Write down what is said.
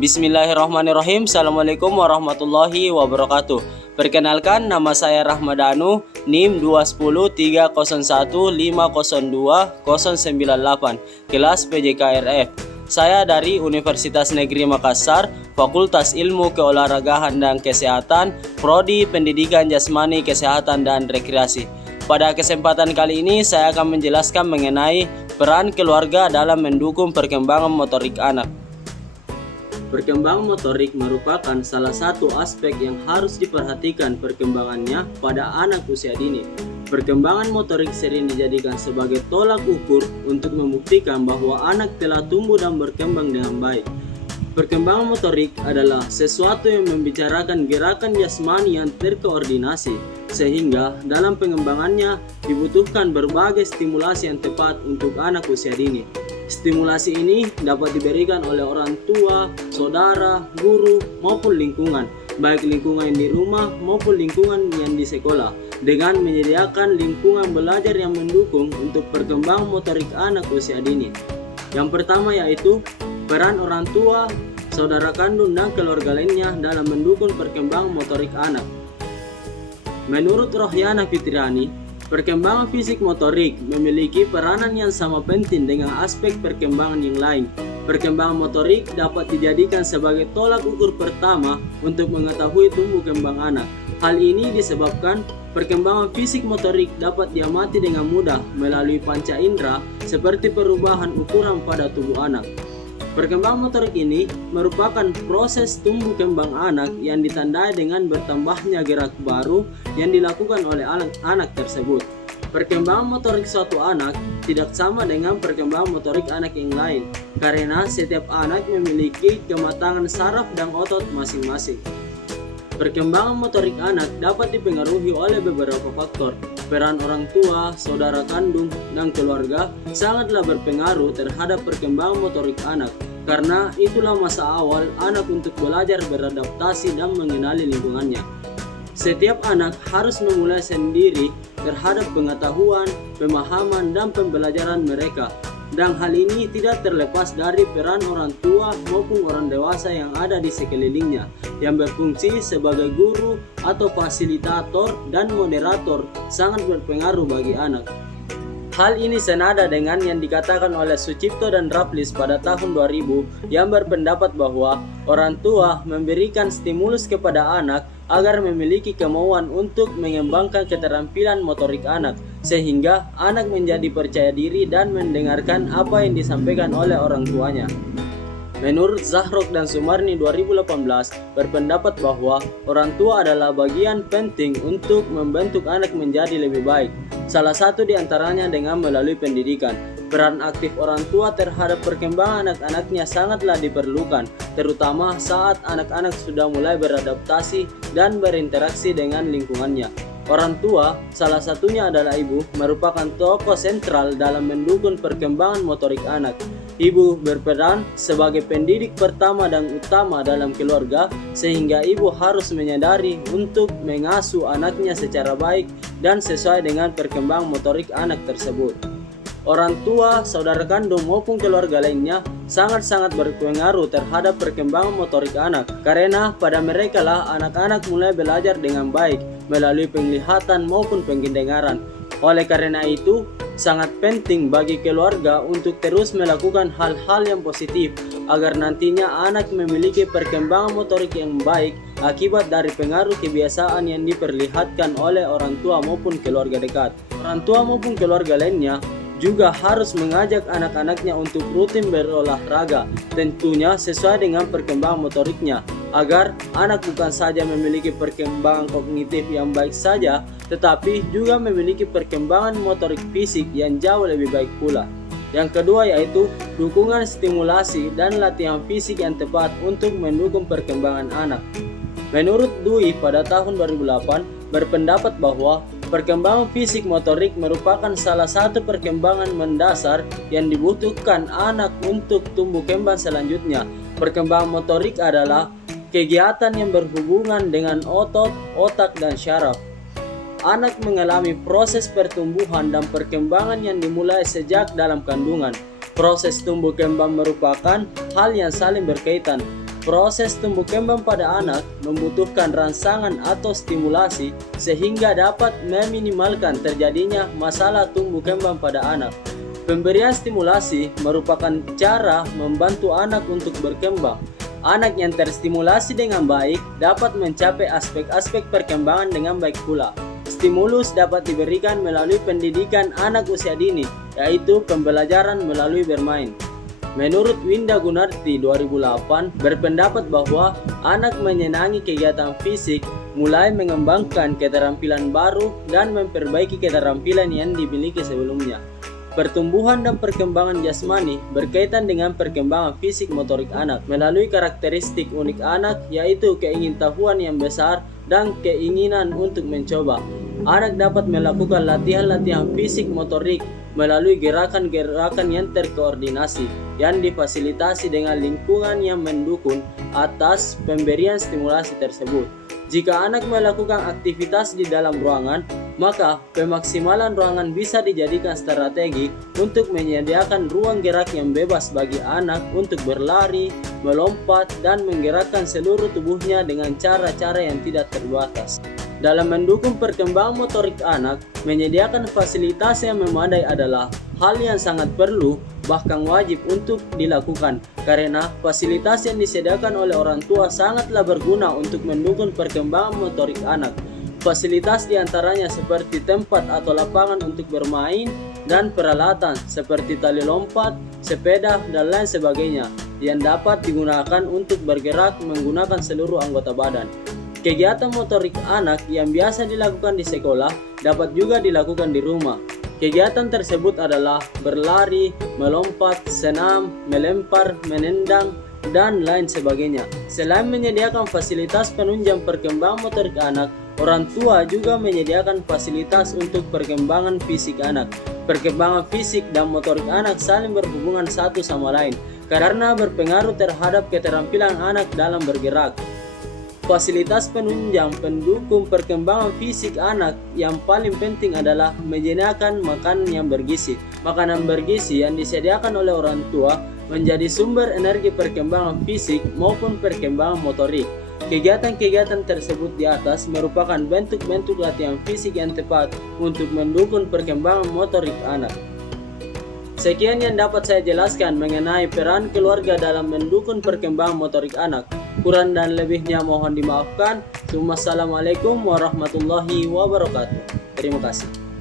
Bismillahirrahmanirrahim. Assalamualaikum warahmatullahi wabarakatuh. Perkenalkan, nama saya Rahmadanu, NIM 21030150298, kelas PJKRF. Saya dari Universitas Negeri Makassar, Fakultas Ilmu Keolahragaan dan Kesehatan, Prodi Pendidikan Jasmani, Kesehatan dan Rekreasi. Pada kesempatan kali ini saya akan menjelaskan mengenai peran keluarga dalam mendukung perkembangan motorik anak. Perkembangan motorik merupakan salah satu aspek yang harus diperhatikan perkembangannya pada anak usia dini. Perkembangan motorik sering dijadikan sebagai tolak ukur untuk membuktikan bahwa anak telah tumbuh dan berkembang dengan baik. Perkembangan motorik adalah sesuatu yang membicarakan gerakan jasmani yang terkoordinasi, sehingga dalam pengembangannya dibutuhkan berbagai stimulasi yang tepat untuk anak usia dini. Stimulasi ini dapat diberikan oleh orang tua, saudara, guru, maupun lingkungan, baik lingkungan yang di rumah maupun lingkungan yang di sekolah, dengan menyediakan lingkungan belajar yang mendukung untuk perkembangan motorik anak usia dini. Yang pertama yaitu peran orang tua, saudara kandung, dan keluarga lainnya dalam mendukung perkembangan motorik anak. Menurut Rohyana Fitriani, perkembangan fisik motorik memiliki peranan yang sama penting dengan aspek perkembangan yang lain. Perkembangan motorik dapat dijadikan sebagai tolak ukur pertama untuk mengetahui tumbuh kembang anak. Hal ini disebabkan perkembangan fisik motorik dapat diamati dengan mudah melalui panca indera seperti perubahan ukuran pada tubuh anak. Perkembangan motorik ini merupakan proses tumbuh kembang anak yang ditandai dengan bertambahnya gerak baru yang dilakukan oleh anak tersebut. Perkembangan motorik suatu anak tidak sama dengan perkembangan motorik anak yang lain, karena setiap anak memiliki kematangan saraf dan otot masing-masing. Perkembangan motorik anak dapat dipengaruhi oleh beberapa faktor. Peran orang tua, saudara kandung, dan keluarga sangatlah berpengaruh terhadap perkembangan motorik anak, karena itulah masa awal anak untuk belajar beradaptasi dan mengenali lingkungannya. Setiap anak harus memulai sendiri terhadap pengetahuan, pemahaman, dan pembelajaran mereka. Dan hal ini tidak terlepas dari peran orang tua maupun orang dewasa yang ada di sekelilingnya, yang berfungsi sebagai guru atau fasilitator dan moderator sangat berpengaruh bagi anak. Hal ini senada dengan yang dikatakan oleh Sucipto dan Raplis pada tahun 2000 yang berpendapat bahwa orang tua memberikan stimulus kepada anak agar memiliki kemauan untuk mengembangkan keterampilan motorik anak, sehingga anak menjadi percaya diri dan mendengarkan apa yang disampaikan oleh orang tuanya. Menurut Zahrok dan Sumarni 2018 berpendapat bahwa orang tua adalah bagian penting untuk membentuk anak menjadi lebih baik. Salah satu di antaranya dengan melalui pendidikan. Peran aktif orang tua terhadap perkembangan anak-anaknya sangatlah diperlukan, terutama saat anak-anak sudah mulai beradaptasi dan berinteraksi dengan lingkungannya. Orang tua, salah satunya adalah ibu, merupakan tokoh sentral dalam mendukung perkembangan motorik anak. Ibu berperan sebagai pendidik pertama dan utama dalam keluarga, sehingga ibu harus menyadari untuk mengasuh anaknya secara baik dan sesuai dengan perkembangan motorik anak tersebut. Orang tua, saudara kandung maupun keluarga lainnya sangat-sangat berpengaruh terhadap perkembangan motorik anak, karena pada mereka lah anak-anak mulai belajar dengan baik melalui penglihatan maupun pendengaran. Oleh karena itu, sangat penting bagi keluarga untuk terus melakukan hal-hal yang positif agar nantinya anak memiliki perkembangan motorik yang baik akibat dari pengaruh kebiasaan yang diperlihatkan oleh orang tua maupun keluarga dekat. Orang tua maupun keluarga lainnya juga harus mengajak anak-anaknya untuk rutin berolahraga, tentunya sesuai dengan perkembangan motoriknya, agar anak bukan saja memiliki perkembangan kognitif yang baik saja, tetapi juga memiliki perkembangan motorik fisik yang jauh lebih baik pula. Yang kedua yaitu dukungan stimulasi dan latihan fisik yang tepat untuk mendukung perkembangan anak. Menurut Dwi pada tahun 2008 berpendapat bahwa perkembangan fisik motorik merupakan salah satu perkembangan mendasar yang dibutuhkan anak untuk tumbuh kembang selanjutnya. Perkembangan motorik adalah kegiatan yang berhubungan dengan otot, otak, dan syaraf. Anak mengalami proses pertumbuhan dan perkembangan yang dimulai sejak dalam kandungan. Proses tumbuh kembang merupakan hal yang saling berkaitan. Proses tumbuh kembang pada anak membutuhkan rangsangan atau stimulasi sehingga dapat meminimalkan terjadinya masalah tumbuh kembang pada anak. Pemberian stimulasi merupakan cara membantu anak untuk berkembang. Anak yang terstimulasi dengan baik dapat mencapai aspek-aspek perkembangan dengan baik pula. Stimulus dapat diberikan melalui pendidikan anak usia dini, yaitu pembelajaran melalui bermain. Menurut Winda Gunarti 2008 berpendapat bahwa anak menyenangi kegiatan fisik, mulai mengembangkan keterampilan baru dan memperbaiki keterampilan yang dimiliki sebelumnya. Pertumbuhan dan perkembangan jasmani berkaitan dengan perkembangan fisik motorik anak melalui karakteristik unik anak, yaitu keingintahuan yang besar dan keinginan untuk mencoba. Anak dapat melakukan latihan-latihan fisik motorik melalui gerakan-gerakan yang terkoordinasi yang difasilitasi dengan lingkungan yang mendukung atas pemberian stimulasi tersebut. Jika anak melakukan aktivitas di dalam ruangan, maka pemaksimalan ruangan bisa dijadikan strategi untuk menyediakan ruang gerak yang bebas bagi anak untuk berlari, melompat, dan menggerakkan seluruh tubuhnya dengan cara-cara yang tidak terbatas. Dalam mendukung perkembangan motorik anak, menyediakan fasilitas yang memadai adalah hal yang sangat perlu, bahkan wajib untuk dilakukan, karena fasilitas yang disediakan oleh orang tua sangatlah berguna untuk mendukung perkembangan motorik anak. Fasilitas diantaranya seperti tempat atau lapangan untuk bermain dan peralatan seperti tali lompat, sepeda, dan lain sebagainya yang dapat digunakan untuk bergerak menggunakan seluruh anggota badan. Kegiatan motorik anak yang biasa dilakukan di sekolah dapat juga dilakukan di rumah. Kegiatan tersebut adalah berlari, melompat, senam, melempar, menendang, dan lain sebagainya. Selain menyediakan fasilitas penunjang perkembangan motorik anak, orang tua juga menyediakan fasilitas untuk perkembangan fisik anak. Perkembangan fisik dan motorik anak saling berhubungan satu sama lain karena berpengaruh terhadap keterampilan anak dalam bergerak. Fasilitas penunjang pendukung perkembangan fisik anak yang paling penting adalah menyediakan makanan yang bergizi. Makanan bergizi yang disediakan oleh orang tua menjadi sumber energi perkembangan fisik maupun perkembangan motorik. Kegiatan-kegiatan tersebut di atas merupakan bentuk-bentuk latihan fisik yang tepat untuk mendukung perkembangan motorik anak. Sekian yang dapat saya jelaskan mengenai peran keluarga dalam mendukung perkembangan motorik anak. Kurang dan lebihnya mohon dimaafkan. Wassalamualaikum warahmatullahi wabarakatuh. Terima kasih.